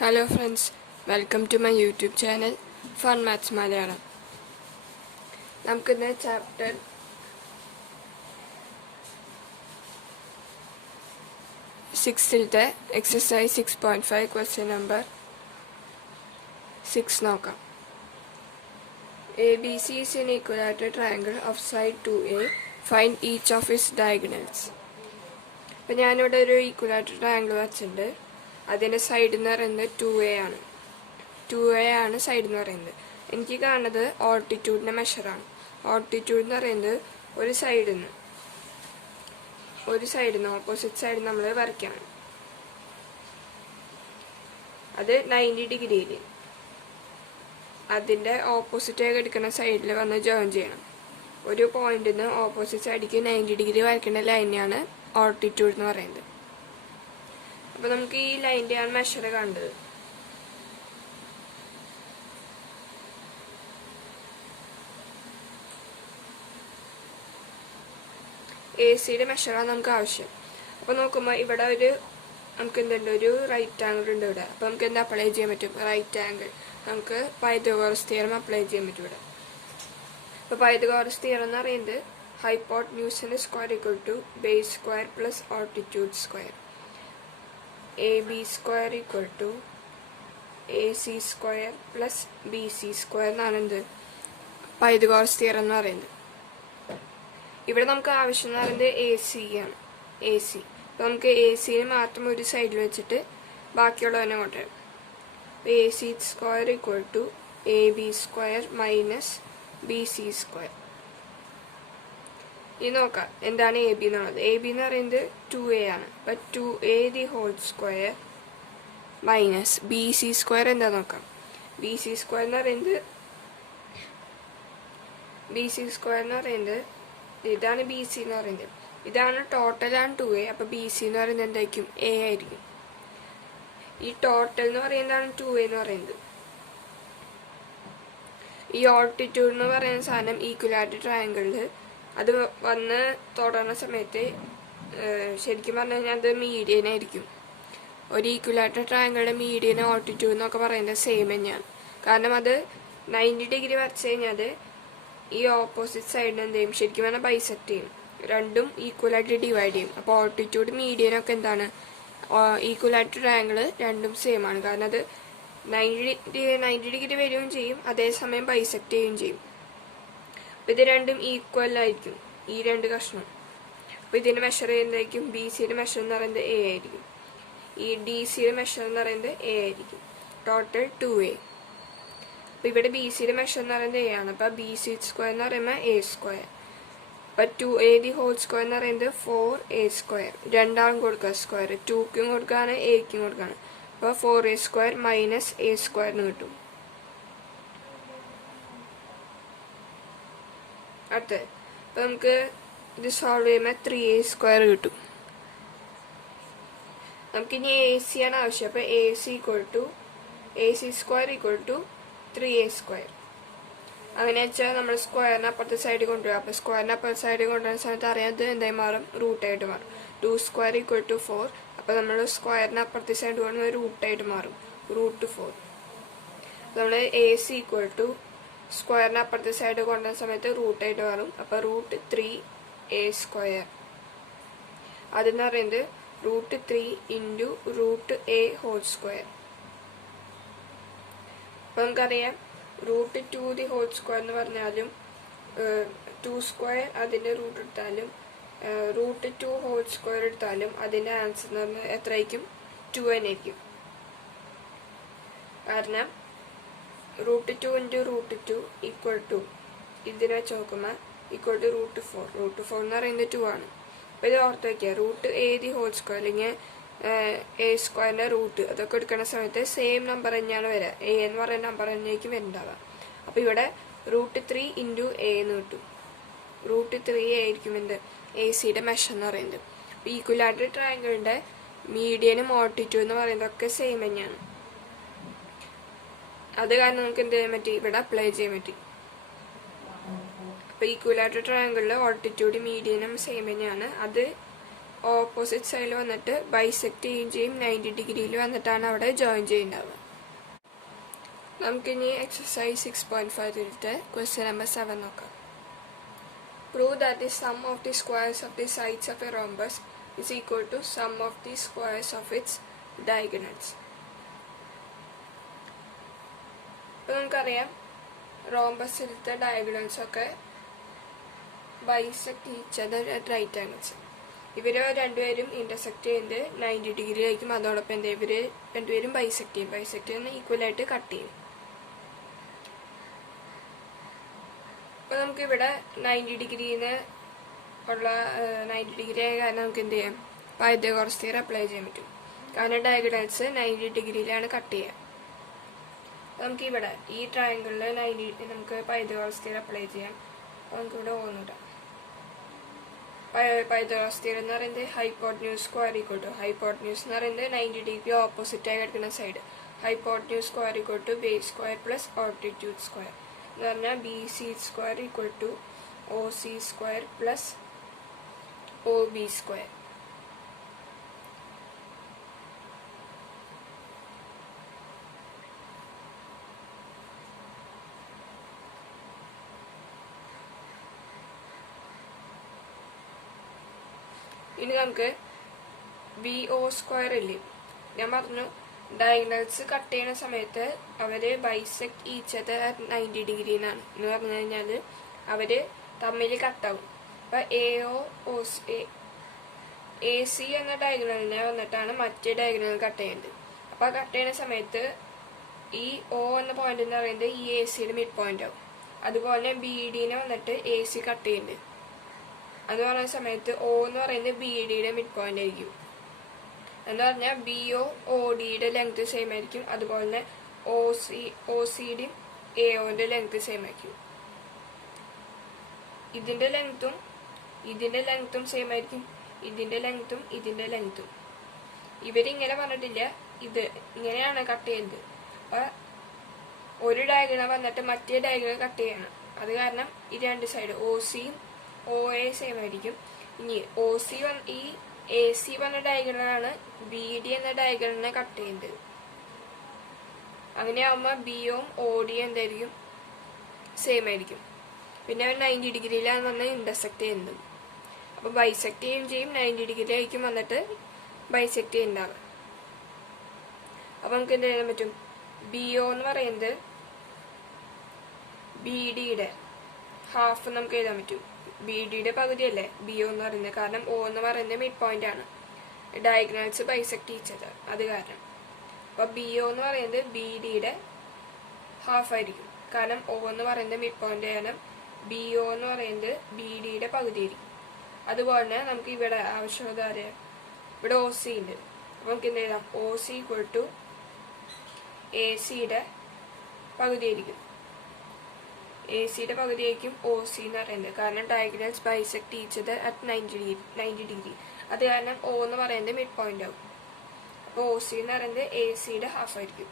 Hello friends, welcome to my YouTube channel Fun Maths Malayalam. നമുക്കിന്ന് chapter 6ത്തെ exercise 6.5 question number 6 നോക്കാം. ABC is an equilateral triangle of side 2A. Find each of its diagonals. അപ്പോൾ ഞാനിവിടെ ഒരു equilateral triangle വച്ചിട്ടുണ്ട്. അതിൻ്റെ side എന്ന് പറയുന്നത് 2A ആണ്. 2A ആണ് സൈഡ് എന്ന് പറയുന്നത്. എനിക്ക് കാണുന്നത് ഓൾട്ടിറ്റ്യൂഡിൻ്റെ മെഷറാണ്. ഓൾട്ടിറ്റ്യൂഡ് എന്ന് പറയുന്നത് ഒരു സൈഡിൽ നിന്ന് ഓപ്പോസിറ്റ് സൈഡിൽ നമ്മൾ വരയ്ക്കണം. അത് 90 ഡിഗ്രിയിൽ അതിൻ്റെ ഓപ്പോസിറ്റായി എടുക്കുന്ന സൈഡിൽ വന്ന് ജോയിൻ ചെയ്യണം. ഒരു പോയിന്റിൽ നിന്ന് ഓപ്പോസിറ്റ് സൈഡിലേക്ക് 90 ഡിഗ്രി വരയ്ക്കുന്ന ലൈനെയാണ് ഓൾട്ടിറ്റ്യൂഡ് എന്ന് പറയുന്നത്. അപ്പോൾ നമുക്ക് ഈ ലൈൻ്റെയാണ് മെഷർ കണ്ടത്. AC മെഷറാണ് നമുക്ക് ആവശ്യം. അപ്പോൾ നോക്കുമ്പോൾ ഇവിടെ നമുക്ക് എന്തുണ്ട്, ഒരു റൈറ്റ് ആംഗിൾ ഉണ്ട് ഇവിടെ. അപ്പോൾ നമുക്ക് എന്താ അപ്ലൈ ചെയ്യാൻ പറ്റും? റൈറ്റ് ആംഗിൾ നമുക്ക് പൈതഗോറസ് തിയറം അപ്ലൈ ചെയ്യാൻ പറ്റും ഇവിടെ. അപ്പോൾ പൈതഗോറസ് തിയറം എന്ന് പറയുന്നത് ഹൈപ്പോട്ടന്യൂസിൻ്റെ square equal to base square plus altitude square. AB square equal to AC square plus BC square എന്നാണ് എന്ത് പൈതഗോറസ് തിയറം എന്ന് പറയുന്നത്. ഇവിടെ നമുക്ക് ആവശ്യം എന്ന് പറയുന്നത് AC ആണ്. AC അപ്പോൾ നമുക്ക് ACനെ മാത്രം ഒരു സൈഡിൽ വെച്ചിട്ട് ബാക്കിയുള്ളതിനെ കൊണ്ടുവരാം. AC square equal to AB square minus BC square. ഇത് നോക്കാം എന്താണ് AB എന്നുള്ളത്. AB എന്ന് പറയുന്നത് 2A ആണ്. അപ്പം 2A the whole square minus BC square എന്താ നോക്കാം. BC സ്ക്വയർ എന്ന് പറയുന്നത് ഇതാണ് BC എന്ന് പറയുന്നത്. ഇതാണ് ടോട്ടലാണ് 2A. അപ്പോൾ BC എന്ന് പറയുന്നത് എന്തായിരിക്കും? A ആയിരിക്കും. ഈ ടോട്ടൽ എന്ന് പറയുന്നതാണ് 2A എന്ന് പറയുന്നത്. ഈ ഓൾട്ടിറ്റ്യൂഡ് എന്ന് പറയുന്ന സാധനം ഈക്വലാറ്റർ ട്രയാങ്കിളിൽ അത് വന്ന് തുടർന്ന സമയത്ത് ശരിക്കും പറഞ്ഞു കഴിഞ്ഞാൽ അത് മീഡിയൻ ആയിരിക്കും. ഒരു ഈക്വലാറ്റർ ട്രയാങ്കിളിൻ്റെ മീഡിയൻ ഓൾട്ടിറ്റ്യൂഡ് എന്നൊക്കെ പറയുന്നത് സെയിം തന്നെയാണ്. കാരണം അത് 90 ഡിഗ്രി വരച്ച് കഴിഞ്ഞാൽ ഈ ഓപ്പോസിറ്റ് സൈഡിന് എന്ത് ചെയ്യും? ശരിക്കും പറഞ്ഞാൽ ബൈസെക്ട് ചെയ്യും. രണ്ടും ഈക്വലായിട്ട് ഡിവൈഡ് ചെയ്യും. അപ്പോൾ ഓൾട്ടിറ്റ്യൂഡ് മീഡിയനൊക്കെ എന്താണ്? ഈക്വലാറ്റർ ട്രയാങ്കിൾ രണ്ടും സെയിം ആണ്. കാരണം അത് 90 ഡിഗ്രി വരികയും ചെയ്യും, അതേസമയം ബൈസെക്ട് ചെയ്യുകയും ചെയ്യും. അപ്പോൾ ഇത് രണ്ടും ഈക്വൽ ആയിരിക്കും, ഈ രണ്ട് കഷ്ണം. അപ്പോൾ ഇതിൻ്റെ മെഷർ എന്തായിരിക്കും? BCയുടെ മെഷർ എന്ന് പറയുന്നത് A ആയിരിക്കും. ഈ DCയുടെ മെഷർ എന്ന് പറയുന്നത് A ആയിരിക്കും. Total 2A. അപ്പോൾ ഇവിടെ BCയുടെ മെഷർ എന്ന് പറയുന്നത് A ആണ്. അപ്പോൾ BC സ്ക്വയർ എന്ന് പറയുമ്പോൾ A സ്ക്വയർ. അപ്പോൾ 2A ദി ഹോൾ സ്ക്വയർ എന്ന് പറയുന്നത് 4A സ്ക്വയർ. രണ്ടാളും കൊടുക്കുക സ്ക്വയർ. 2ക്കും കൊടുക്കുകയാണ്, Aക്കും കൊടുക്കുകയാണ്. അപ്പോൾ 4A സ്ക്വയർ മൈനസ് A സ്ക്വയറിന് കിട്ടും. അടുത്തത് അപ്പോൾ നമുക്ക് ഇത് സോൾവ് ചെയ്യുമ്പോൾ 3A സ്ക്വയർ കിട്ടും. നമുക്കിനി AC ആണ് ആവശ്യം. അപ്പോൾ AC square equal to 3A square. അങ്ങനെ വെച്ചാൽ നമ്മൾ സ്ക്വയറിന് അപ്പുറത്തെ സൈഡിൽ കൊണ്ടുവരും. അപ്പോൾ സ്ക്വയറിന് അപ്പുറത്തെ സൈഡിൽ കൊണ്ടുവരുന്ന സമയത്ത് അറിയാതെ എന്തായി മാറും? റൂട്ടായിട്ട് മാറും. 2 സ്ക്വയർ ഈക്വൽ ടു 4. അപ്പോൾ നമ്മൾ സ്ക്വയറിന് അപ്പുറത്തെ സൈഡ് കൊണ്ടുവരുന്ന റൂട്ടായിട്ട് മാറും, √4. നമ്മൾ AC ഈക്വൽ ടു സ്ക്വയറിന് അപ്പുറത്തെ സൈഡ് കൊണ്ടുവരുന്ന സമയത്ത് റൂട്ടായിട്ട് മാറും. അപ്പോൾ √3A സ്ക്വയർ. അതെന്ന് പറയുന്നത് √3 ഇൻറ്റു √A ഹോൾ സ്ക്വയർ. അപ്പോൾ നമുക്കറിയാം √2 ദി ഹോൾ സ്ക്വയർ എന്ന് പറഞ്ഞാലും 2 സ്ക്വയർ അതിൻ്റെ റൂട്ട് എടുത്താലും √2 ഹോൾ സ്ക്വയർ എടുത്താലും അതിൻ്റെ ആൻസർ എന്ന് പറഞ്ഞാൽ എത്രയായിരിക്കും? 2 തന്നെ ആയിരിക്കും. കാരണം √2 ഇൻറ്റു √2 ഈക്വൽ ടു ഇതിനെ വെച്ച് നോക്കുമ്പോൾ ഈക്വൽ ടു √4. √4 എന്ന് പറയുന്നത് 2 ആണ്. അപ്പോൾ ഇത് ഓർത്ത് വയ്ക്കുക. √A ദി ഹോൾ സ്ക്വയർ അല്ലെങ്കിൽ A സ്ക്വയറിൻ്റെ റൂട്ട് അതൊക്കെ എടുക്കുന്ന സമയത്ത് സെയിം നമ്പർ തന്നെയാണ് വരിക. A എന്ന് പറയുന്ന നമ്പർ തന്നെയായിരിക്കും വരുന്നുണ്ടാവുക. അപ്പോൾ ഇവിടെ √3 ഇൻറ്റു A എന്ന് കിട്ടും. √3A ആയിരിക്കും എന്ത് ACയുടെ മെഷർ എന്ന് പറയുന്നത്. അപ്പോൾ ഈക്വലാറ്റർ ട്രയാങ്കിളിൻ്റെ മീഡിയനും ഓൾട്ടിറ്റ്യൂഡ് എന്ന് പറയുന്നതൊക്കെ സെയിം തന്നെയാണ്. അത് കാരണം നമുക്ക് എന്ത് ചെയ്യാൻ പറ്റി? ഇവിടെ അപ്ലൈ ചെയ്യാൻ പറ്റി. അപ്പോൾ ഈക്വലാറ്റർ ട്രയാങ്കിളിൽ ഓൾട്ടിറ്റ്യൂഡ് മീഡിയനും സെയിം തന്നെയാണ്. അത് ഓപ്പോസിറ്റ് സൈഡിൽ വന്നിട്ട് ബൈസെക്ട് ചെയ്യുകയും ചെയ്യും. 90 ഡിഗ്രിയിൽ വന്നിട്ടാണ് അവിടെ ജോയിൻ ചെയ്യുന്നുണ്ടാവുക. നമുക്കിനി എക്സസൈസ് 6.5 ക്വസ്റ്റ്യൻ നമ്പർ 7 നോക്കാം. Prove that the sum of the squares of the sides of a rhombus is equal to sum of the squares of its diagonals. ഇപ്പോൾ നമുക്കറിയാം റോംബസിലത്തെ ഡയഗണൽസ് ഒക്കെ bisect each other at right angles. ഇവർ രണ്ടുപേരും intersect ചെയ്യുന്നത് 90 degree ആയിരിക്കും. അതോടൊപ്പം എന്താ ഇവർ രണ്ടുപേരും ബൈസെക്ട് ചെയ്യുന്ന ഈക്വലായിട്ട് കട്ട് ചെയ്യും. അപ്പോൾ നമുക്കിവിടെ 90 ഡിഗ്രിന്ന് ഉള്ള 90 ഡിഗ്രി ആയ കാരണം നമുക്ക് എന്ത് ചെയ്യാം, പൈതഗോറസ് തിയറം അപ്ലൈ ചെയ്യാൻ പറ്റും. കാരണം ഡയഗണൽസ് 90 ഡിഗ്രിയിലാണ് കട്ട് ചെയ്യുക. നമുക്കിവിടെ ഈ ട്രയാങ്കിളിൽ 90 നമുക്ക് പൈതഗോറസ് തിയറം അപ്ലൈ ചെയ്യാം. അപ്പോൾ നമുക്കിവിടെ ഓന്നിടാം. പൈതഗോറസ് തിയറം എന്ന് പറയുന്നത് hypotenuse square equal to, hypotenuse എന്ന് പറയുന്നത് 90 ഡിഗ്രി ഓപ്പോസിറ്റ് ആയി കിടക്കുന്ന side. Hypotenuse square equal to base square plus altitude square എന്ന് പറഞ്ഞാൽ BC square equal to OC square plus OB square. ഇനി നമുക്ക് BO സ്ക്വയർ ഇല്ലേ, ഞാൻ പറഞ്ഞു ഡയഗണൽസ് കട്ട് ചെയ്യുന്ന സമയത്ത് അവര് ബൈസെക്ട് ഈച്ച് അതർ 90 ഡിഗ്രി എന്നാണ്. എന്ന് പറഞ്ഞു കഴിഞ്ഞാൽ അവര് തമ്മിൽ കട്ടാവും. അപ്പൊ AC എന്ന ഡയഗണലിനെ വന്നിട്ടാണ് മറ്റേ ഡയഗണൽ കട്ട് ചെയ്യുന്നത്. അപ്പൊ കട്ട് ചെയ്യുന്ന സമയത്ത് ഈ O എന്ന പോയിന്റ് എന്ന് പറയുന്നത് ഈ ACയുടെ മിഡ് പോയിന്റ് ആവും. അതുപോലെ BDനെ വന്നിട്ട് AC കട്ട് ചെയ്യുന്നുണ്ട്. എന്ന് പറയുന്ന സമയത്ത് O എന്ന് പറയുന്നത് BDയുടെ മിഡ് പോയിന്റ് ആയിരിക്കും. എന്ന് പറഞ്ഞാൽ BO ODയുടെ ലെങ്ത് സെയിം ആയിരിക്കും. അതുപോലെ തന്നെ OCയുടെയും AOന്റെ ലെങ്ത് സെയിം ആയിരിക്കും. ഇതിന്റെ ലെങ്ത്തും സെയിം ആയിരിക്കും. ഇതിന്റെ ലെങ്ത്തും ഇവരിങ്ങനെ പറഞ്ഞിട്ടില്ല, ഇത് ഇങ്ങനെയാണ് കട്ട് ചെയ്യുന്നത്. അപ്പൊ ഒരു ഡയഗണൽ വന്നിട്ട് മറ്റേ ഡയഗണൽ കട്ട് ചെയ്യണം. അത് കാരണം ഈ രണ്ട് സൈഡ് OCയും OA സെയിം ആയിരിക്കും. ഇനി ഈ AC പറഞ്ഞ ഡയഗണലാണ് BD എന്ന ഡയഗണലിനെ കട്ട് ചെയ്യുന്നത്. അങ്ങനെയാവുമ്പോൾ BOയും ODയും എന്തായിരിക്കും, സെയിം ആയിരിക്കും. പിന്നെ അവർ 90 ഡിഗ്രിയിലാണ് വന്ന് ഇന്റർസെക്ട് ചെയ്യുന്നത്. അപ്പോൾ ബൈസെക്ട് ചെയ്യുകയും ചെയ്യും. 90 ഡിഗ്രി ആയിരിക്കും വന്നിട്ട് ബൈസെക്ട് ചെയ്യുന്നുണ്ടാവുക. അപ്പം നമുക്ക് എന്ത് ചെയ്യാൻ പറ്റും, BO എന്ന് പറയുന്നത് BDയുടെ ഹാഫ് നമുക്ക് എഴുതാൻ പറ്റും. BDയുടെ പകുതിയല്ലേ BO എന്ന് പറയുന്നത്, കാരണം O എന്ന് പറയുന്നത് മിഡ് പോയിന്റ് ആണ്. ഡയഗണൽസ് ബൈസെക്ട് ഈച്ചത് അത് കാരണം. അപ്പൊ BO എന്ന് പറയുന്നത് BDയുടെ ഹാഫ് ആയിരിക്കും. കാരണം O എന്ന് പറയുന്നത് മിഡ് പോയിന്റ് ആണ്. BO എന്ന് പറയുന്നത് BDയുടെ പകുതി ആയിരിക്കും. അതുപോലെ തന്നെ നമുക്ക് ഇവിടെ ആവശ്യമുള്ള ആര്, ഇവിടെ OC ഉണ്ട്. അപ്പൊ നമുക്ക് എന്ത് എഴുതാം, OC ഈക്വൽ ടു ACയുടെ പകുതി ആയിരിക്കും. ACയുടെ പകുതി ആയിരിക്കും OC എന്ന് പറയുന്നത്. കാരണം ഡയഗണൽസ് ബൈസെക്ട് ഈച്ചത് അറ്റ് 90 ഡിഗ്രി. അത് കാരണം O എന്ന് പറയുന്നത് മിഡ് പോയിന്റ് ആവും. അപ്പോൾ OC എന്ന് പറയുന്നത് ACയുടെ ഹാഫ് ആയിരിക്കും.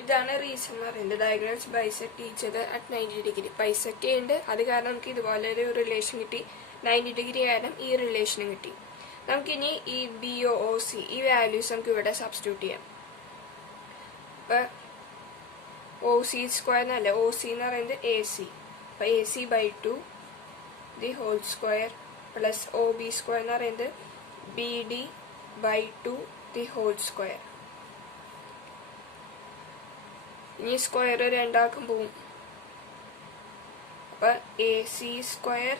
ഇതാണ് റീസൺ എന്ന് പറയുന്നത്. Diagonals bisect ഈച്ചത് at 90 degree. Bisect ചെയ്യുന്നുണ്ട്, അത് കാരണം നമുക്ക് ഇതുപോലെ ഒരു റിലേഷൻ കിട്ടി. 90 ഡിഗ്രി കാരണം ഈ റിലേഷനും കിട്ടി. നമുക്കിനി ഈ BO OC ഈ വാല്യൂസ് നമുക്ക് ഇവിടെ സബ്സ്റ്റിറ്റ്യൂട്ട് ചെയ്യാം. ഇപ്പൊ OC സ്ക്വയർ എന്നല്ല, OC എന്ന് പറയുന്നത് AC. അപ്പൊ AC/2 the whole square plus OB square എന്ന് പറയുന്നത് BD/2 ദി ഹോൾ സ്ക്വയർ. ഇനി സ്ക്വയർ രണ്ടാക്കും പോവും. അപ്പൊ AC square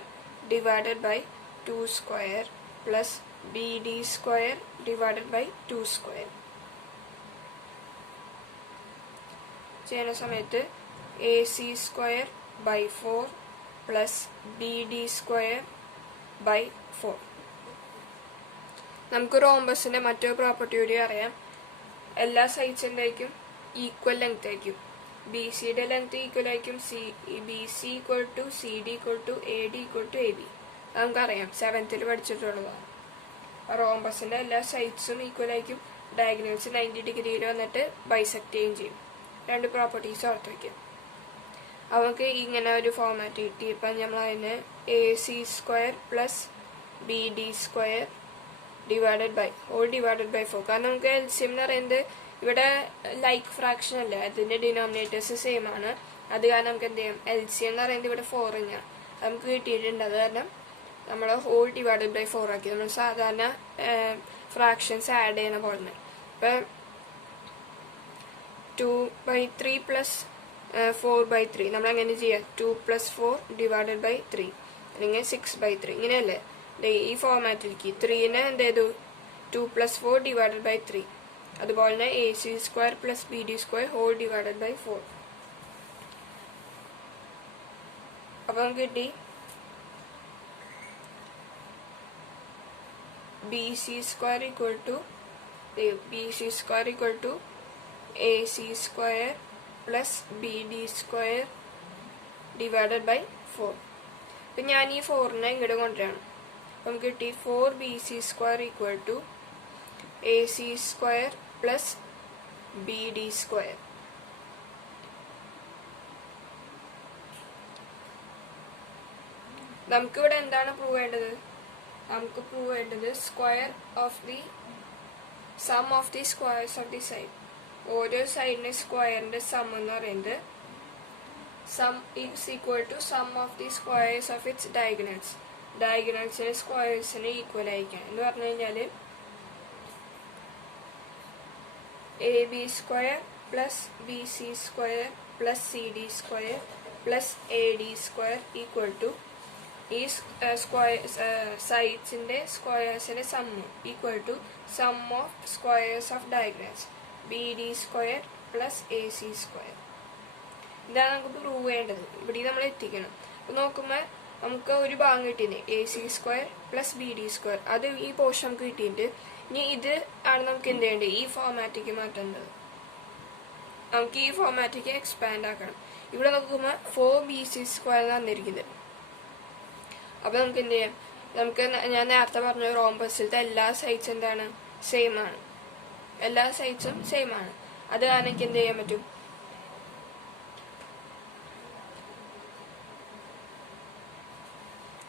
divided by 2 square plus BD square divided by 2 square ചെയ്യുന്ന സമയത്ത് AC square by 4 plus BD square by 4. നമുക്ക് റോംബസിന്റെ മറ്റൊരു പ്രോപ്പർട്ടി കൂടി അറിയാം. എല്ലാ സൈഡ്സിൻ്റെക്കും ഈക്വൽ ലെങ്ത് ആയിരിക്കും. ബി സിയുടെ ലെങ്ത് ഈക്വൽ ആയിരിക്കും B C equal to C D equal to A D equal to A B. നമുക്കറിയാം, 7th പഠിച്ചിട്ടുള്ളതാണ്. റോംബസിന്റെ എല്ലാ സൈഡ്സും ഈക്വൽ ആയിരിക്കും. ഡയഗണൽസ് 90 ഡിഗ്രിയിൽ വന്നിട്ട് ബൈസെക്ട് ചെയ്യുകയും ചെയ്യും. 2 പ്രോപ്പർട്ടീസ് ഓർത്ത് വയ്ക്കും. അവർക്ക് ഇങ്ങനെ ഒരു ഫോർമാറ്റ് കിട്ടി. ഇപ്പം നമ്മൾ അതിന് A C square plus B D square divided by 4. കാരണം നമുക്ക് എൽസിയം എന്ന് പറയുന്നത് ഇവിടെ ലൈക്ക് ഫ്രാക്ഷൻ അല്ല, അതിൻ്റെ ഡിനോമിനേറ്റേഴ്സ് സെയിം ആണ്. അത് കാരണം നമുക്ക് എന്ത് ചെയ്യും, എൽസിയം എന്ന് പറയുന്നത് ഇവിടെ 4 തന്നെയാണ് നമുക്ക് കിട്ടിയിട്ടുണ്ട്. അത് കാരണം നമ്മൾ ഹോൾ ഡിവൈഡഡ് ബൈ 4 ആക്കി. നമ്മൾ സാധാരണ ഫ്രാക്ഷൻസ് ആഡ് ചെയ്യുന്ന പോലെ തന്നെ. ഇപ്പം 2/3 പ്ലസ് 4/3 നമ്മൾ എങ്ങനെ ചെയ്യാം, 2 + 4 ഡിവൈഡഡ് ബൈ 3 അല്ലെങ്കിൽ 6/3 ഇങ്ങനെയല്ലേ. ഈ ഫോർമാറ്റിലേക്ക് 3നെ എന്ത് ചെയ്തു, 2 + 4 ഡിവൈഡഡ് ബൈ 3. അതുപോലെ തന്നെ A C square plus B D square whole divided by 4. അപ്പം നമുക്ക് കിട്ടി B C square equal to A C square plus B D square divided by 4. അപ്പം ഞാൻ ഈ 4നെ ഇങ്ങോട്ട് കൊണ്ടുവരാണ്. അപ്പം നമുക്ക് കിട്ടി 4bc square equal to A C square plus B D square. നമുക്കിവിടെ എന്താണ് പ്രൂവ് ചെയ്യേണ്ടത്, നമുക്ക് പ്രൂവ് ചെയ്യേണ്ടത് square of the sum of the squares of the side. ഓരോ സൈഡിന്റെ സ്ക്വയറിന്റെ സം എന്ന് പറയുന്നത് sum is equal to sum of the squares of its diagonals. ഡയഗണൽസിന് സ്ക്വയർസിന് ഈക്വൽ ആയിരിക്കണം എന്ന് പറഞ്ഞു കഴിഞ്ഞാൽ A B square plus B C square plus C D square plus A D square equal to ഈ സൈഡ്സിന്റെ സ്ക്വയേഴ്സിന്റെ sum equal to sum of squares of diagonals B D square plus A C square. ഇതാണ് നമുക്ക് prove ചെയ്യേണ്ടത്. ഇവിടെ നമ്മൾ എത്തിക്കണം. അപ്പം നോക്കുമ്പോൾ നമുക്ക് ഒരു ഭാഗം കിട്ടിയത് A C square plus B D square. അത് ഈ പോർഷൻ നമുക്ക് കിട്ടിയിട്ട് ഇനി ഇത് ആണ് നമുക്ക് എന്ത് ചെയ്യേണ്ടത്, ഈ ഫോർമാറ്റിക്ക് മാറ്റേണ്ടത്. നമുക്ക് ഈ ഫോർമാറ്റിക്ക് എക്സ്പാൻഡ് ആക്കണം. ഇവിടെ നോക്കുമ്പോൾ 4bc സ്ക്വയർ തന്നിരിക്കുന്നത്. അപ്പോൾ നമുക്ക് എന്ത് ചെയ്യാം, നമുക്ക് ഞാൻ നേരത്തെ പറഞ്ഞ റോംബസിലത്തെ എല്ലാ സൈഡ്സും എന്താണ്, സെയിം ആണ്. എല്ലാ സൈഡ്സും സെയിം ആണ്. അത് കാരണം എനിക്ക് എന്ത് ചെയ്യാൻ പറ്റും,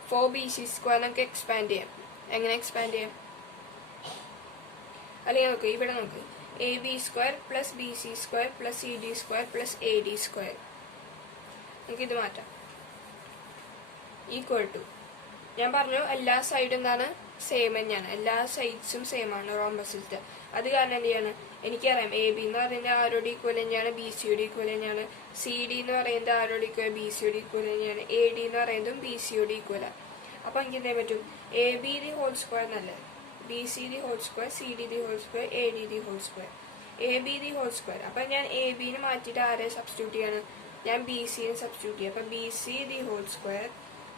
4bc സ്ക്വയർ നമുക്ക് എക്സ്പാൻഡ് ചെയ്യാം. എങ്ങനെ എക്സ്പാൻഡ് ചെയ്യാം, അല്ലെങ്കിൽ നോക്ക് ഇവിടെ നോക്ക് A B square plus B C square plus C D square plus A D square. നമുക്കിത് മാറ്റാം. ഈക്വൽ ടു ഞാൻ പറഞ്ഞു എല്ലാ സൈഡും എന്താണ്, സെയിം തന്നെയാണ്. എല്ലാ സൈഡ്സും സെയിം ആണ് റോംബസിലത്തെ. അത് കാരണം എന്ത് ചെയ്യാണ്, എനിക്കറിയാം എ ബി എന്ന് പറയുന്നത് ആരോട് ഈക്വൽ തന്നെയാണ്, ബി സിയോട് ഈക്വൽ തന്നെയാണ്. സി ഡി എന്ന് പറയുന്നത് ആരോട് ഈക്വൽ, ബി സിയോട് ഈക്വൽ തന്നെയാണ്. എ ഡി എന്ന് പറയുന്നതും ബി സിയോട് ഈക്വലാണ്. അപ്പോൾ എനിക്ക് എന്ത് ചെയ്യാൻ പറ്റും, A B the whole square എന്നല്ലേ, B C the whole square, C D the whole square, A D the whole square, A B the whole square. അപ്പം ഞാൻ എ ബിന് മാറ്റിയിട്ട് ആരെ സബ്സ്റ്റിറ്റ്യൂട്ട് ചെയ്യാണ്, ഞാൻ ബി സിനെ സബ്സ്റ്റിറ്റ്യൂട്ട് ചെയ്യാം. അപ്പം B C the whole square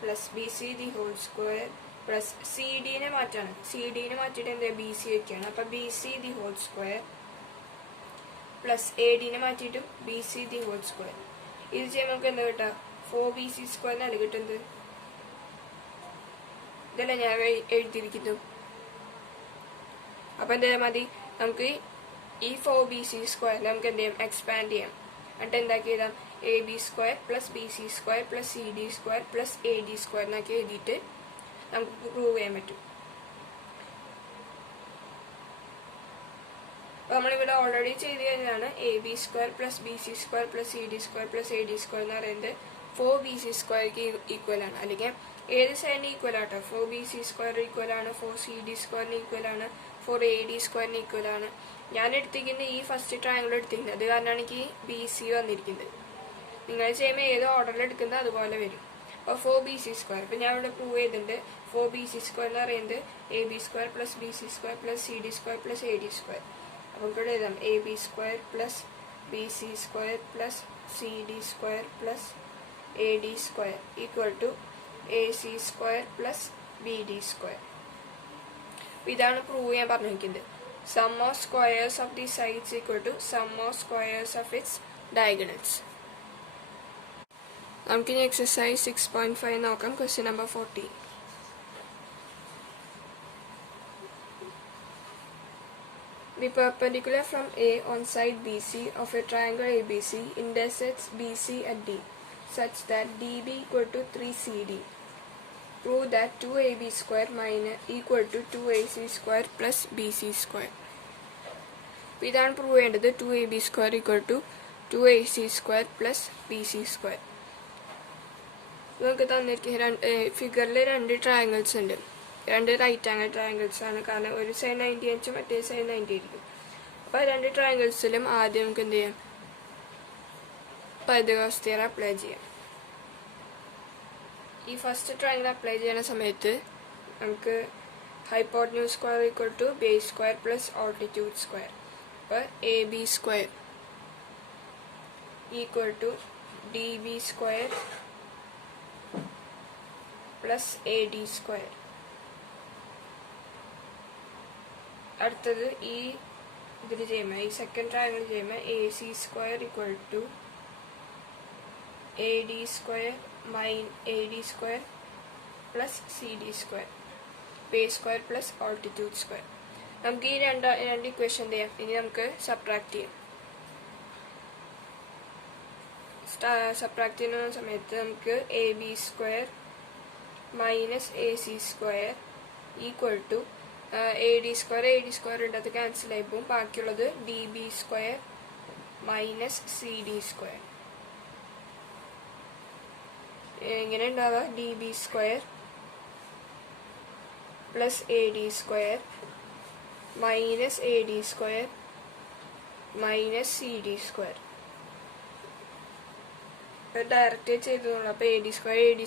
plus B C the whole square plus C ഡിനെ മാറ്റാണ്. സി ഡിനെ മാറ്റിയിട്ട് എന്താ, ബി സി വയ്ക്കുകയാണ്. അപ്പം B C the whole square plus A ഡിനെ മാറ്റിയിട്ടും B C the whole square. ഇത് ചെയ്യുമ്പോൾ നമുക്ക് എന്താ കിട്ടുക, 4bc സ്ക്വയർ എന്നല്ല കിട്ടുന്നത്. ഇതല്ല ഞാൻ എഴുതിയിരിക്കുന്നു. അപ്പം എന്താ മതി, നമുക്ക് ഈ 4bc സ്ക്വയർ നമുക്ക് എന്ത് ചെയ്യാം, എക്സ്പാൻഡ് ചെയ്യാം. എന്നിട്ട് എന്താക്കി എഴുതാം, A B square plus B C square plus C D square plus A D square എന്നൊക്കെ എഴുതിയിട്ട് നമുക്ക് പ്രൂവ് ചെയ്യാൻ പറ്റും. അപ്പോൾ നമ്മളിവിടെ ഓൾറെഡി ചെയ്ത് കഴിഞ്ഞാണ് A B square plus B C square plus C D square plus A D square എന്ന് പറയുന്നത് 4bc സ്ക്വയർക്ക് ഈക്വൽ ആണ്. അല്ലെങ്കിൽ ഏത് സൈഡിന് ഈക്വൽ ആട്ടോ, 4bc സ്ക്വയർ ഈക്വൽ ആണ്, 4cd സ്ക്വയറിന് ഈക്വൽ ആണ്, 4ad സ്ക്വയറിന് ഈക്വൽ ആണ്. ഞാൻ എടുത്തിരിക്കുന്നത് ഈ ഫസ്റ്റ് ട്രയാങ്കിൾ എടുത്തിരിക്കുന്നത്. അത് കാരണമാണ് എനിക്ക് ബി സി വന്നിരിക്കുന്നത്. നിങ്ങൾ ചെയ്യുമ്പോൾ ഏത് ഓർഡറിൽ എടുക്കുന്നത് അതുപോലെ വരും. അപ്പോൾ 4bc സ്ക്വയർ ഇപ്പം ഞാൻ ഇവിടെ പ്രൂവ് ചെയ്തിട്ടുണ്ട്. 4bc സ്ക്വയർ എന്ന് പറയുന്നത് A B square plus B C square plus C D square plus A D square. അപ്പോൾ ഇവിടെ എഴുതാം A B square plus B C square plus C D square plus A D square equal to A C square plus B D square. ഇതാണ് prove ചെയ്യാൻ പറഞ്ഞിരിക്കുന്നത്. Sum of squares of the sides equal to sum of squares of its diagonals. നമുക്കിനി exercise 6.5 നോക്കാം. Question number 40. Be perpendicular from A on side BC of a triangle ABC intersects BC at D such that DB equal to 3CD. Prove that 2AB square minus equal to 2AC square plus BC square. ഇതാണ് prove ചെയ്യേണ്ടത്. 2AB square equal to 2AC square plus BC square. നമുക്ക് തന്നിരിക്കുന്ന ഫിഗറിൽ 2 triangles ഉണ്ട്. 2 right angle triangles ആണ്. കാരണം ഒരു side 90 ആയിരിക്കും, മറ്റേ സൈഡ് 90 ആയിരിക്കും. അപ്പോൾ 2 ട്രയാങ്കിൾസിലും ആദ്യം നമുക്ക് എന്ത് ചെയ്യാം, പൈതഗോറസ് തിയറം അപ്ലൈ ചെയ്യാം. ഈ ഫസ്റ്റ് ട്രയാങ്കിൾ അപ്ലൈ ചെയ്യുന്ന സമയത്ത് നമുക്ക് hypotenuse square equal to base square plus altitude square. അപ്പോൾ AB square equal to DB square plus AD square. അടുത്തത് ഈ ഇതിൽ ചെയ്യുമ്പോൾ, ഈ സെക്കൻഡ് ട്രയാങ്കിൾ ചെയ്യുമ്പോൾ AC square equal to AD square AD square plus CD square, base square plus altitude square. നമുക്ക് ഈ രണ്ട് ഇക്വേഷൻ ചെയ്യാം. ഇനി നമുക്ക് സബ്ട്രാക്ട് ചെയ്യാം. സബ്ട്രാക്ട് ചെയ്യുന്ന സമയത്ത് നമുക്ക് AB square minus AC square equal to AD square ഇടത്ത് ക്യാൻസൽ ആയി പോകും. ബാക്കിയുള്ളത് DB square minus CD square. ഇങ്ങനെ ഉണ്ടാവുക DB square plus AD square minus AD square minus CD square. Direct ചെയ്തോളൂ. അപ്പോൾ AD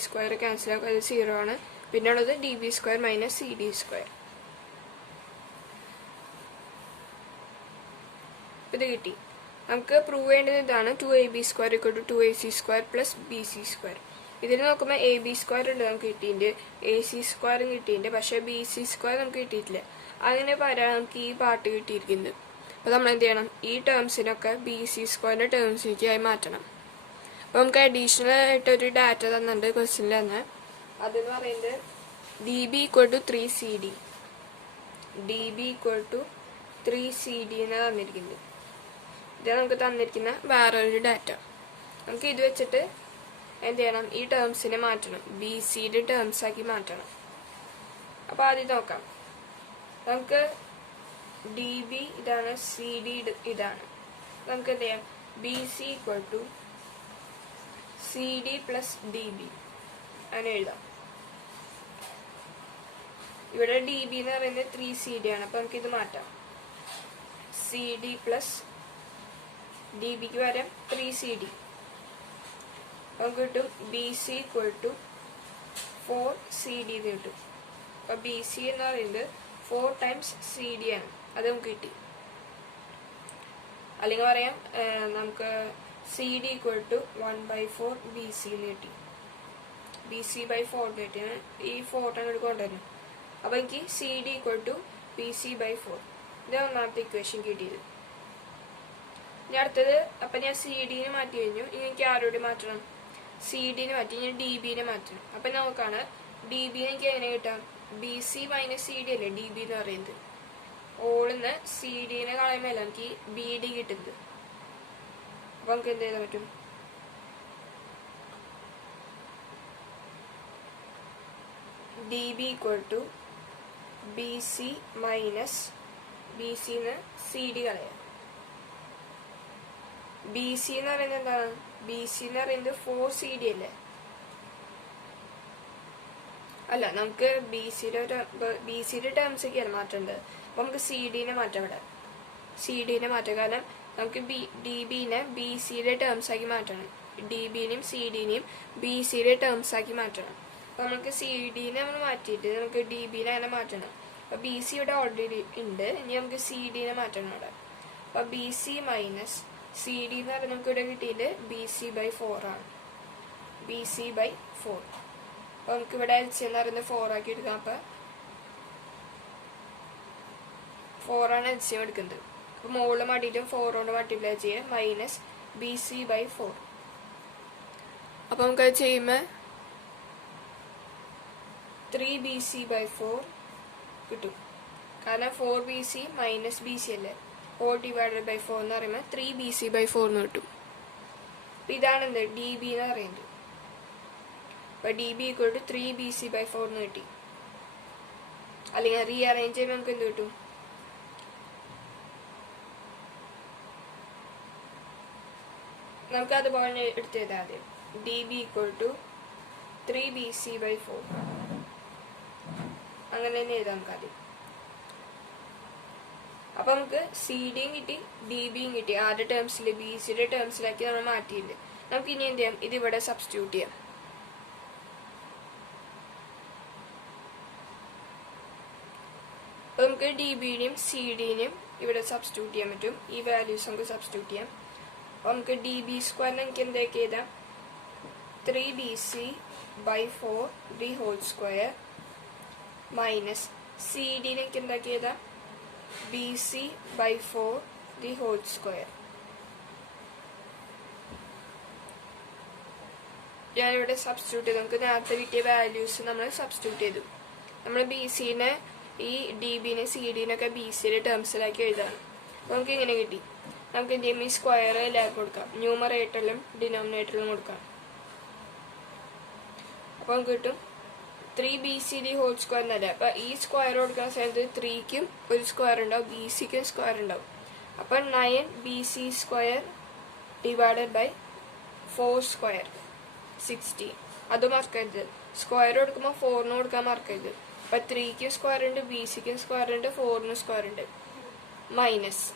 സ്ക്വയർ ക്യാൻസൽ ആക്കുക, അത് 0 ആണ്. പിന്നെ ഉള്ളത് DB square minus CD square. ഇത് കിട്ടി. നമുക്ക് പ്രൂവ് ചെയ്യേണ്ടത് ഇതാണ്. 2AB square equal to 2AC square plus BC square. ഇതിൽ നോക്കുമ്പോൾ AB സ്ക്വയർ ഉണ്ട് നമുക്ക് കിട്ടിയിട്ടുണ്ട്, AC സ്ക്വയറും കിട്ടിയിട്ടുണ്ട്. പക്ഷേ BC സ്ക്വയർ നമുക്ക് കിട്ടിയിട്ടില്ല. അങ്ങനെ പറയാൻ നമുക്ക് ഈ പാർട്ട് കിട്ടിയിരിക്കുന്നത്. അപ്പോൾ നമ്മൾ എന്ത് ചെയ്യണം, ഈ ടേംസിനൊക്കെ BC സ്ക്വയറിൻ്റെ ടേംസിലേക്ക് ആയി മാറ്റണം. അപ്പോൾ നമുക്ക് അഡീഷണൽ ആയിട്ടൊരു ഡാറ്റ തന്നിട്ടുണ്ട് ക്വസ്റ്റ്യനിൽ തന്നെ. അതെന്ന് പറയുന്നത് DB equal to 3CD, DB equal to 3CD എന്ന് തന്നിരിക്കുന്നത്. ഇതാണ് നമുക്ക് തന്നിരിക്കുന്ന വേറൊരു ഡാറ്റ. നമുക്ക് ഇത് വെച്ചിട്ട് എന്ത് ചെയ്യണം, ഈ ടേംസിനെ മാറ്റണം, BCയുടെ ടേംസാക്കി മാറ്റണം. അപ്പോൾ ആദ്യം നോക്കാം. നമുക്ക് DB ഇതാണ്, CD ഇതാണ്. നമുക്ക് എന്ത് ചെയ്യാം, BC equal to CD plus DB അങ്ങനെ എഴുതാം. ഇവിടെ DB എന്ന് പറയുന്നത് 3CD ആണ്. അപ്പോൾ നമുക്കിത് മാറ്റാം. CD പ്ലസ് DBക്ക് പകരം 3CD. നമുക്ക് കിട്ടും BC ഈക്വൽ ടു 4CD എന്ന് കിട്ടും. അപ്പോൾ BC എന്ന് പറയുന്നത് 4 ടൈംസ് CD ആണ്. അത് നമുക്ക് കിട്ടി. അല്ലെങ്കിൽ പറയാം നമുക്ക് CD ഈക്വൽ ടു 1/4 BC എന്ന് കിട്ടി. BC/4 കിട്ടിയാണ്. ഈ 4 അങ്ങോട്ട് കൊണ്ടുവരണം. അപ്പോൾ എനിക്ക് CD ഈക്വൽ ടു BC/4. ഇതാണ് ഒന്നാമത്തെ ഇക്വേഷൻ കിട്ടിയത്. ഇനി അടുത്തത്, അപ്പം ഞാൻ CD-നെ മാറ്റി കഴിഞ്ഞു. ഇനി എനിക്ക് ആരോട് മാറ്റണം, CD-നെ മാറ്റി ഇനി DB-നെ മാറ്റണം. അപ്പം നമുക്കാണ് DB-നെ എനിക്ക് എങ്ങനെ കിട്ടാം, BC മൈനസ് CD അല്ലേ DB എന്ന് പറയുന്നത്. ഓളിന്ന് CD-നെ കളയുമ്പോൾ എനിക്ക് BD കിട്ടുന്നത്. അപ്പം നമുക്ക് എന്ത് ചെയ്താൽ പറ്റും, DB equal to BC minus BCന്ന് CD കളയാം. BC എന്ന് പറയുന്നത് എന്താണ്, BC എന്ന് പറയുന്നത് 4CD അല്ലേ. അല്ല, നമുക്ക് BCയുടെ ടേംസൊക്കെയാണ് മാറ്റേണ്ടത്. അപ്പോൾ നമുക്ക് CD-നെ മാറ്റാം. ഇവിടെ CD-നെ മാറ്റാം. കാരണം നമുക്ക് DB-നെ BCയുടെ ടേംസാക്കി മാറ്റണം. DB-നെയും CD-നെയും BCയുടെ ടേംസാക്കി മാറ്റണം. അപ്പോൾ നമുക്ക് CD-നെ നമ്മൾ മാറ്റിയിട്ട് നമുക്ക് DB-നെ അങ്ങനെ മാറ്റണം. അപ്പോൾ BC ഇവിടെ ഓൾറെഡി ഉണ്ട്. ഇനി നമുക്ക് CD-നെ മാറ്റണം ഇവിടെ. അപ്പോൾ BC മൈനസ് CD എന്ന് പറഞ്ഞാൽ നമുക്ക് ഇവിടെ കിട്ടിയിട്ട് BC/4 ആണ്. BC/4. അപ്പോൾ നമുക്ക് ഇവിടെ LCM എന്ന് പറയുന്നത് 4 ആക്കി എടുക്കാം. അപ്പോൾ 4 ആണ് LCM എടുക്കുന്നത്. അപ്പോൾ മുകളിൽ മാറ്റിയിട്ടും 4 കൊണ്ട് മൾട്ടിപ്ലൈ ചെയ്യുക, മൈനസ് BC/4. അപ്പം നമുക്കത് ചെയ്യുമ്പോൾ 3BC/4 കിട്ടും. കാരണം 4BC - BC അല്ലേ, 4/4 എന്ന് പറയുമ്പോൾ 3BC/4 എന്ന് കിട്ടും. അപ്പം ഇതാണ് എന്ത് DB എന്ന് പറയുന്നത്. അപ്പം DB = 3BC/4 എന്ന് കിട്ടി. അല്ലെങ്കിൽ റീഅറേഞ്ച് ചെയ്യുമ്പോൾ നമുക്ക് എന്ത് കിട്ടും? നമുക്ക് അതുപോലെ എടുത്തത് ആദ്യം DB = 3BC/4 അങ്ങനെ തന്നെ എഴുതാം നമുക്ക് ആദ്യം. അപ്പൊ നമുക്ക് സിഡിയും കിട്ടി DBയും കിട്ടി. ആദ്യ ടേംസിൽ BCയുടെ ടേംസിലാക്കി നമ്മൾ മാറ്റിയിട്ടുണ്ട്. നമുക്ക് ഇനി എന്ത് ചെയ്യാം? ഇതിവിടെ സബ്സ്റ്റിറ്റ്യൂട്ട് ചെയ്യാം. അപ്പൊ നമുക്ക് DBയുടെയും CDയുടെയും ഇവിടെ സബ്സ്റ്റിറ്റ്യൂട്ട് ചെയ്യാൻ പറ്റും. ഈ വാല്യൂസ് നമുക്ക് സബ്സ്റ്റിറ്റ്യൂട്ട് ചെയ്യാം. അപ്പൊ നമുക്ക് DB² എനിക്ക് എന്തൊക്കെ എഴുതാം? 3BC/4 മൈനസ് CD എനിക്ക് എന്താക്കി എഴുതാം? BC/4 ഞാനിവിടെ സബ്സ്റ്റിറ്റ്യൂട്ട് ചെയ്തു. നമുക്ക് നേരത്തെ കിട്ടിയ വാല്യൂസ് നമ്മൾ സബ്സ്റ്റിറ്റ്യൂട്ട് ചെയ്തു. നമ്മൾ BCനെ ഈ DBനെ CDനൊക്കെ BCയുടെ ടേംസിലാക്കി എഴുതാണ്. അപ്പോൾ നമുക്ക് ഇങ്ങനെ കിട്ടി. നമുക്ക് എന്ത് ചെയ്യും? ഈ സ്ക്വയർ എല്ലാവർക്കും കൊടുക്കാം. ന്യൂമറേറ്ററിലും ഡിനോമിനേറ്ററിലും കൊടുക്കാം. അപ്പോൾ നമുക്ക് കിട്ടും 3BC/2 എന്നല്ലേ. അപ്പം ഈ സ്ക്വയർ കൊടുക്കുന്ന സമയത്ത് 3ക്കും ഒരു സ്ക്വയർ ഉണ്ടാവും, BCക്കും സ്ക്വയർ ഉണ്ടാവും. അപ്പം 9BC² / 4² 16. അത് മറക്കരുത്. സ്ക്വയർ കൊടുക്കുമ്പോൾ 4ന് കൊടുക്കാൻ മറക്കരുത്. അപ്പം 3ക്കും സ്ക്വയർ ഉണ്ട്, BCക്കും സ്ക്വയർ ഉണ്ട്, 4നും സ്ക്വയർ ഉണ്ട്. മൈനസ്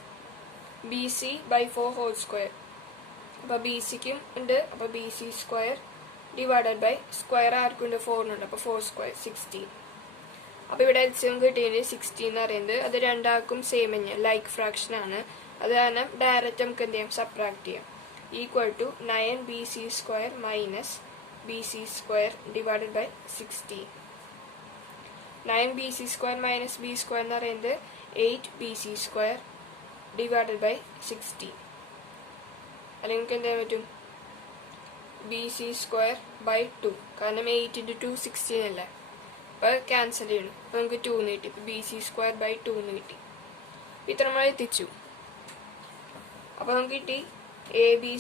BC/4 അപ്പോൾ BCക്കും ഉണ്ട്. അപ്പോൾ BC² / സ്ക്വയർ ആർക്കുണ്ട്? 4നുണ്ട്. അപ്പോൾ 4² 16. അപ്പോൾ ഇവിടെ LCM കിട്ടിയത് 16 എന്ന് പറയുന്നത്. അത് രണ്ടാൾക്കും സെയിം തന്നെയാണ്, ലൈക്ക് ഫ്രാക്ഷൻ ആണ്. അത് കാരണം ഡയറക്റ്റ് നമുക്ക് എന്ത് ചെയ്യാം? സബ്ട്രാക്ട് ചെയ്യാം. = 9BC² - BC² / 16. 9BC² - BC² എന്ന് പറയുന്നത് 8BC² / 16. അല്ലെങ്കിൽ നമുക്ക് എന്ത് ചെയ്യാൻ പറ്റും? BC²/2. കാരണം 8 × 2 16 അല്ലേ. അപ്പോൾ ക്യാൻസൽ ചെയ്യണം. അപ്പോൾ നമുക്ക് 2 എന്ന് കിട്ടി. ഇപ്പോൾ BC²/2 എന്ന് കിട്ടി. ഇത്ര നമ്മൾ എത്തിച്ചു. അപ്പോൾ നമുക്ക് കിട്ടി AB² -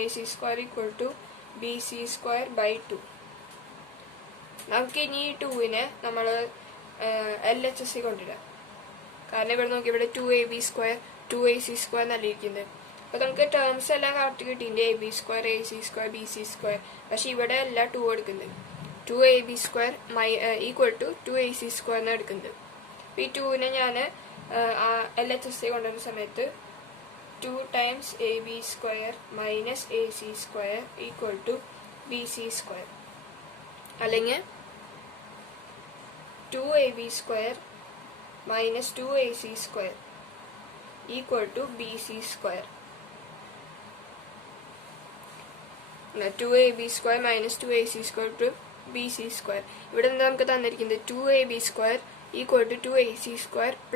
AC² = BC²/2. നമുക്ക് ഇനി ഈ 2നെ നമ്മൾ LHS കൊണ്ടിടാം. കാരണം ഇവിടെ നോക്കി, ഇവിടെ 2AB², 2AC² എന്നല്ല ഇരിക്കുന്നത്. അപ്പോൾ നമുക്ക് ടേംസ് എല്ലാം കറക്റ്റ് കിട്ടിയിട്ടുണ്ട്. AB², AC², BC². പക്ഷെ ഇവിടെ എല്ലാം 2 എടുക്കുന്നത്. 2AB² = 2AC² എന്ന് എടുക്കുന്നത്. അപ്പോൾ ഈ 2നെ ഞാൻ LHS കൊണ്ടുവരുന്ന സമയത്ത് 2 × AB² - AC² = BC². അല്ലെങ്കിൽ 2AB² - 2AC² = BC². 2AB² - 2AC² = BC². ഇവിടെ എന്താ നമുക്ക് തന്നിരിക്കുന്നത്? 2AB² = 2AC²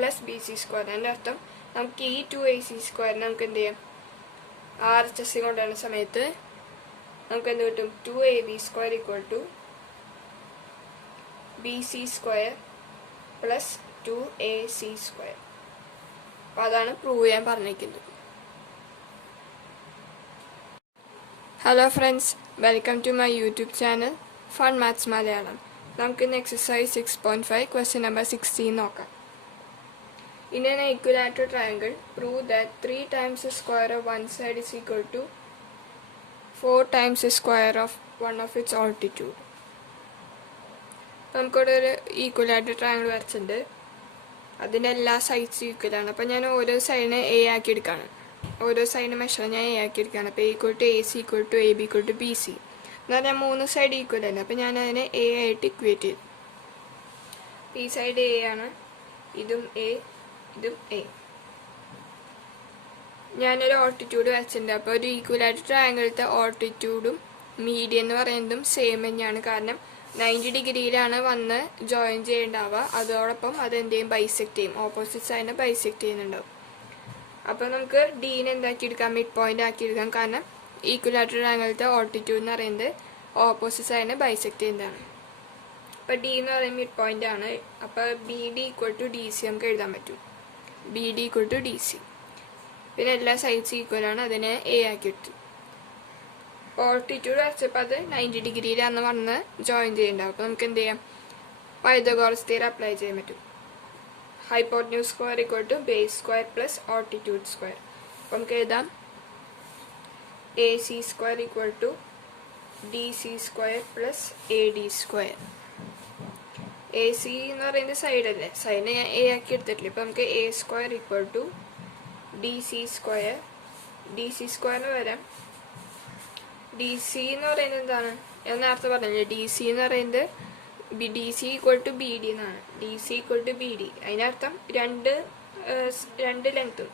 + BC². അതിൻ്റെ അർത്ഥം നമുക്ക് ഈ 2AC² നമുക്ക് എന്ത് ചെയ്യാം? RHS കൊണ്ടുവരുന്ന സമയത്ത് നമുക്ക് എന്ത് കിട്ടും? 2AB² = BC² + 2AC². അപ്പോൾ അതാണ് പ്രൂവ് ചെയ്യാൻ പറഞ്ഞിരിക്കുന്നത്. Hello friends, welcome to my YouTube channel fun maths Malayalam. നമുക്ക് ഇന്ന് എക്സസൈസ് 6.5 ക്വസ്റ്റ്യൻ നമ്പർ 16 നോക്കാം. In an equilateral triangle, prove that 3 times the square of one side is equal to 4 times the square of one of its altitude. നമുക്കിവിടെ ഒരു ഈക്വലായിട്ട് triangle വരച്ചിട്ടുണ്ട്. അതിൻ്റെ എല്ലാ സൈഡ്സും ഈക്വലാണ്. അപ്പോൾ ഞാൻ ഓരോ സൈഡിനെ A ആക്കി എടുക്കുകയാണ്. ഓരോ സൈഡിന് മെഷർ ഞാൻ A ആക്കി എടുക്കുകയാണ്. അപ്പോൾ A = AC = AB = BC എന്ന് പറഞ്ഞാൽ 3 സൈഡ് ഈക്വൽ അല്ലേ. അപ്പോൾ ഞാൻ അതിനെ A ആയിട്ട് ഇക്വേറ്റ് ചെയ്തു. ഈ സൈഡ് A ആണ്, ഇതും A, ഇതും A. ഞാനൊരു ഓൾട്ടിറ്റ്യൂഡ് വരച്ചിട്ടുണ്ട്. അപ്പോൾ ഒരു ഈക്വലായിട്ട് ട്രയാങ്കിളത്തെ ഓൾട്ടിറ്റ്യൂഡും മീഡിയൻ എന്ന് പറയുന്നതും സെയിം തന്നെയാണ്. കാരണം 90 ഡിഗ്രിയിലാണ് വന്ന് ജോയിൻ ചെയ്യേണ്ടാവുക. അതോടൊപ്പം അതെന്ത് ചെയ്യും? ബൈസെക്ട് ചെയ്യും. ഓപ്പോസിറ്റ് സൈഡിനെ ബൈസെക്ട് ചെയ്യുന്നുണ്ടാവും. അപ്പോൾ നമുക്ക് ഡീനെ എന്താക്കി എടുക്കാം, മിഡ് പോയിന്റ് ആക്കി എടുക്കാം. കാരണം ഈക്വലാറ്ററൽ ട്രയാങ്കിളിലത്തെ ഓൾട്ടിറ്റ്യൂഡ് എന്ന് പറയുന്നത് ഓപ്പോസിറ്റ് സൈഡിനെ ബൈസെക്ട് ചെയ്യുന്നതാണ്. അപ്പോൾ ഡി എന്ന് പറയുന്നത് മിഡ് പോയിന്റ് ആണ്. അപ്പോൾ B D equal to D C നമുക്ക് എഴുതാൻ പറ്റും. B D equal to D C. പിന്നെ എല്ലാ സൈഡ്സ് ഈക്വൽ ആണ്, അതിനെ എ ആക്കി എടുത്തു. ഓൾട്ടിറ്റ്യൂഡ് വരച്ചപ്പോൾ അത് 90 ഡിഗ്രിയിലാണെന്ന് വന്ന് ജോയിൻ ചെയ്യണ്ടാവും. അപ്പോൾ നമുക്ക് എന്ത് ചെയ്യാം, പൈതഗോറസ് തിയറം അപ്ലൈ ചെയ്യാൻ പറ്റും. Hypotenuse square equal to base square plus altitude square. അപ്പോൾ നമുക്ക് എഴുതാം A C square equal to D C square plus A D square. A C എന്ന് പറയുന്നത് സൈഡല്ലേ, സൈഡിനെ ഞാൻ എ ആക്കി എടുത്തിട്ടില്ല. ഇപ്പോൾ നമുക്ക് A square equal to D C square. D C സ്ക്വയറിന് വരാം. ഡി സി എന്ന് പറയുന്നത് എന്താണ്, ഞാൻ നേരത്തെ പറഞ്ഞില്ലേ, ഡി സി എന്ന് പറയുന്നത് D C equal to B D എന്നാണ്. D C equal to B D, അതിനർത്ഥം രണ്ട് ലെങ്ത്തും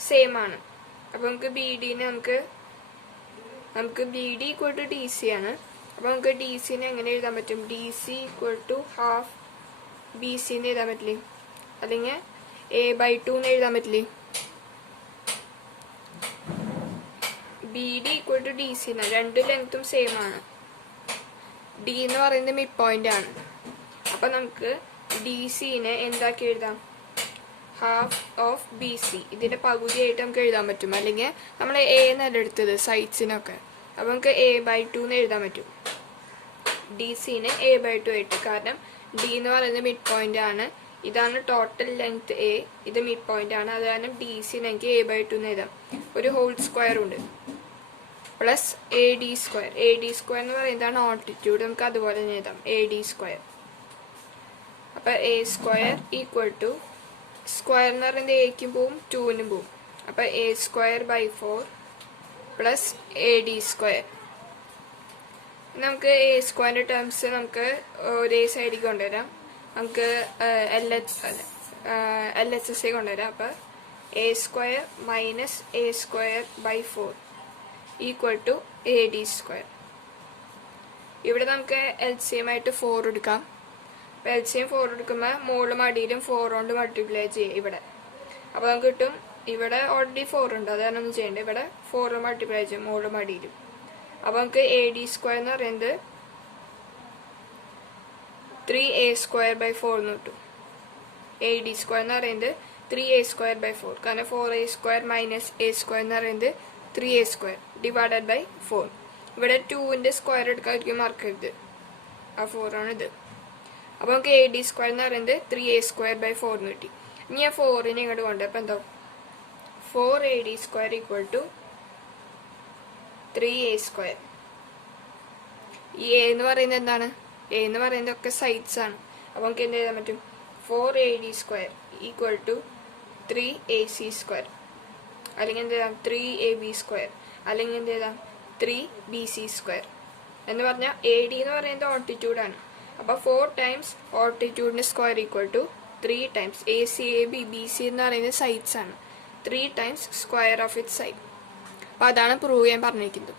സെയിം ആണ്. അപ്പോൾ നമുക്ക് ബി ഡിനെ നമുക്ക് B D equal to D C ആണ്. അപ്പോൾ നമുക്ക് ഡി സിനെ എങ്ങനെ എഴുതാൻ പറ്റും, D C equal to half B C എന്ന് എഴുതാൻ പറ്റില്ലേ, അല്ലെങ്കിൽ a/2 എന്ന് എഴുതാൻ പറ്റില്ലേ. B D equal to D C എന്നാണ്, രണ്ട് ലെങ്ത്തും സെയിം ആണ്. ഡി എന്ന് പറയുന്നത് മിഡ് പോയിന്റ് ആണ്. അപ്പം നമുക്ക് ഡി സിനെ എന്താക്കി എഴുതാം, ഹാഫ് ഓഫ് ബി സി, ഇതിൻ്റെ പകുതിയായിട്ട് നമുക്ക് എഴുതാൻ പറ്റും. അല്ലെങ്കിൽ നമ്മൾ എ എന്നല്ല എടുത്തത് സൈഡ്സിനൊക്കെ, അപ്പോൾ നമുക്ക് a/2 എന്ന് എഴുതാൻ പറ്റും. ഡി സിനെ a/2 ആയിട്ട്, കാരണം ഡി എന്ന് പറയുന്നത് മിഡ് പോയിന്റ് ആണ്. ഇതാണ് ടോട്ടൽ ലെങ്ത് എ, ഇത് മിഡ് പോയിന്റ് ആണ്. അത് കാരണം ഡി സിനെ എനിക്ക് a/2 എന്ന് എഴുതാം. ഒരു ഹോൾ സ്ക്വയർ ഉണ്ട് plus A D square. A D square എന്ന് പറയുന്നതാണ് ഓൾട്ടിറ്റ്യൂഡ്, നമുക്ക് അതുപോലെ തന്നെ എഴുതാം എ ഡി സ്ക്വയർ. അപ്പോൾ A square equal to, square എന്ന് പറയുന്നത് എക്കും പോവും 2നും പോവും. അപ്പോൾ A square by 4 plus A D square. നമുക്ക് എ സ്ക്വയറിൻ്റെ ടേംസ് നമുക്ക് ഒരേ സൈഡിൽ കൊണ്ടുവരാം. നമുക്ക് LHS കൊണ്ടുവരാം. അപ്പോൾ A square minus A square by 4 equal to A D square. ഇവിടെ നമുക്ക് LCM ആയിട്ട് 4 എടുക്കാം. അപ്പോൾ LCM 4 എടുക്കുമ്പോൾ മുകളിലും അടിയിലും 4 കൊണ്ട് മൾട്ടിപ്ലൈ ചെയ്യും ഇവിടെ. അപ്പോൾ നമുക്ക് കിട്ടും, ഇവിടെ ഓൾറെഡി 4 ഉണ്ട്, അതാണ് ഒന്നും ചെയ്യേണ്ടത്. ഇവിടെ 4 മൾട്ടിപ്ലൈ ചെയ്യും മുകളിലും അടിയിലും. അപ്പോൾ നമുക്ക് എ ഡി സ്ക്വയർ എന്ന് പറയുന്നത് 3a സ്ക്വയർ ബൈ 4 എന്ന് കിട്ടും. എ ഡി സ്ക്വയർ എന്ന് പറയുന്നത് 3a സ്ക്വയർ ബൈ 4, കാരണം 4a square minus A square എന്ന് പറയുന്നത് 3a സ്ക്വയർ ഡിവൈഡഡ് ബൈ 4. ഇവിടെ 2ൻ്റെ സ്ക്വയർ എടുക്കാതിരിക്കും, മറക്കരുത്, ആ 4 ആണ് ഇത്. അപ്പോൾ നമുക്ക് എ ഡി സ്ക്വയർ എന്ന് പറയുന്നത് 3a സ്ക്വയർ ബൈ 4 എന്ന് കിട്ടി. ഇനി ആ 4നെ ഇങ്ങോട്ട് കൊണ്ട്, അപ്പോൾ എന്താ 4ad square equal to 3a square. ഈ എ എന്ന് പറയുന്നത് എന്താണ്, എ എന്ന് പറയുന്നത് ഒക്കെ സൈഡ്സ് ആണ്. അപ്പോൾ നമുക്ക് എന്ത് എഴുതാൻ പറ്റും, 4ad square equal to 3ac square, അല്ലെങ്കിൽ എന്ത് എഴുതാം 3ab സ്ക്വയർ, അല്ലെങ്കിൽ എന്ത് എഴുതാം 3bc സ്ക്വയർ. എന്ന് പറഞ്ഞാൽ എ ഡി എന്ന് പറയുന്നത് ഓൾട്ടിറ്റ്യൂഡാണ്. അപ്പോൾ 4 ടൈംസ് ഓൾട്ടിറ്റ്യൂഡിൻ്റെ square equal to 3 times AC AB BC എന്ന് പറയുന്നത് സൈഡ്സ് ആണ്, 3 times square of it side. അപ്പോൾ അതാണ് പ്രൂവ് ചെയ്യാൻ പറഞ്ഞിരിക്കുന്നത്.